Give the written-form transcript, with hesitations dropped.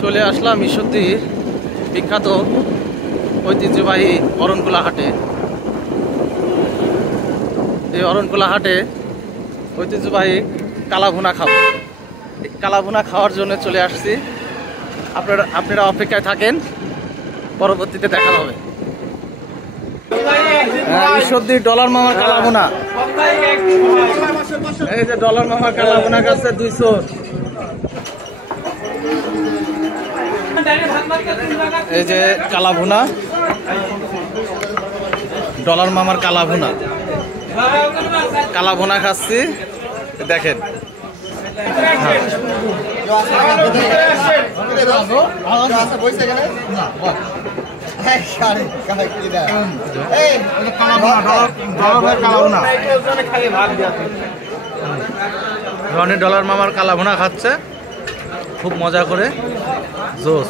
চলে আসলাম ঈশ্বরদীর বিখ্যাত ঐতিহ্যবাহী অরণকুলা হাটে। এই অরণকুলা হাটে ঐতিহ্যবাহী কালাভুনা খাবো। কালাভুনা খাওয়ার জন্য চলে আসছি। আপনারা অপেক্ষায় থাকেন, পরবর্তীতে দেখা হবে। ঈশ্বরদীর ডলার মামার কালাভুনা, এই যে ডলার মামার কালাভুনা কাছে 200। এই যে কালাভুনা, ডলার মামার কালাভুনা, কালাভুনা খাচ্ছি দেখেন। রনি ডলার মামার কালাভুনা খাচ্ছে খুব মজা করে, জোস।